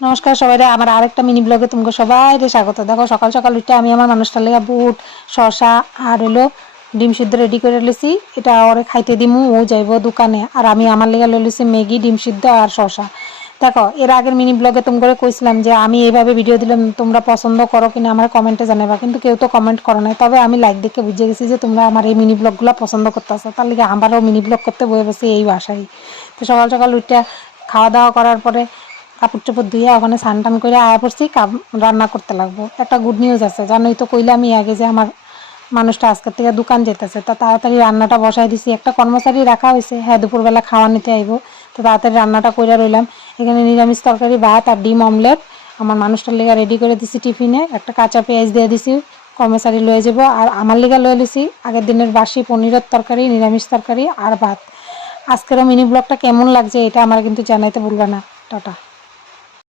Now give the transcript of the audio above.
নমস্কার সবাই, আমার আরেকটা মিনি ব্লগে তোমাকে সবাই স্বাগত। দেখো সকাল সকাল উঠে আমি আমার মানুষটার লেগে বুট শসা আর হলো ডিম সিদ্ধ রেডি করে লেছি। এটা ওরে খাইতে দিমু, ও যাইব দোকানে, আর আমি আমার লেগে লইছি ম্যাগি, ডিম সিদ্ধ আর শসা। দেখো এর আগের মিনি ব্লগে তোমরা কইছিলাম যে আমি এইভাবে ভিডিও দিলাম তোমরা পছন্দ করো কিনা আমার কমেন্টে জানাবা, কিন্তু কেউ তো কমেন্ট করো নাই। তবে আমি লাইক দেখে বুঝে গেছি যে তোমরা আমার এই মিনি ব্লগগুলো পছন্দ করতেছো, তার লিগে আমারও মিনি ব্লগ করতে বয়ে বসে এই বাসায়। তো সকাল সকাল উঠে খাওয়া দাওয়া করার পরে কাপড় চোপড় ধুয়ে ওখানে স্নান টান করে আয়া পড়ছি, রান্না করতে লাগবো। একটা গুড নিউজ আছে, জানোই তো কইলামই আগে যে আমার মানুষটা আজকের থেকে দোকান যেতেছে। তা তাড়াতাড়ি রান্নাটা বসাই দিছি। একটা কর্মচারী রাখা হয়েছে, হ্যাঁ দুপুরবেলা খাওয়া নিতে আইব। তো তাড়াতাড়ি রান্নাটা করে রইলাম। এখানে নিরামিষ তরকারি, ভাত আর ডিম অমলেট আমার মানুষটার লেগে রেডি করে দিছি। টিফিনে একটা কাঁচা পেঁয়াজ দিয়ে দিছি, কর্মচারী লয়ে যাব। আর আমার লেগে লয়ে লিছি আগের দিনের বাসি পনিরের তরকারি, নিরামিষ তরকারি আর ভাত। আজকেরও মিনি ব্লগটা কেমন লাগছে এটা আমার কিন্তু জানাইতে ভুলবে না। টাটা।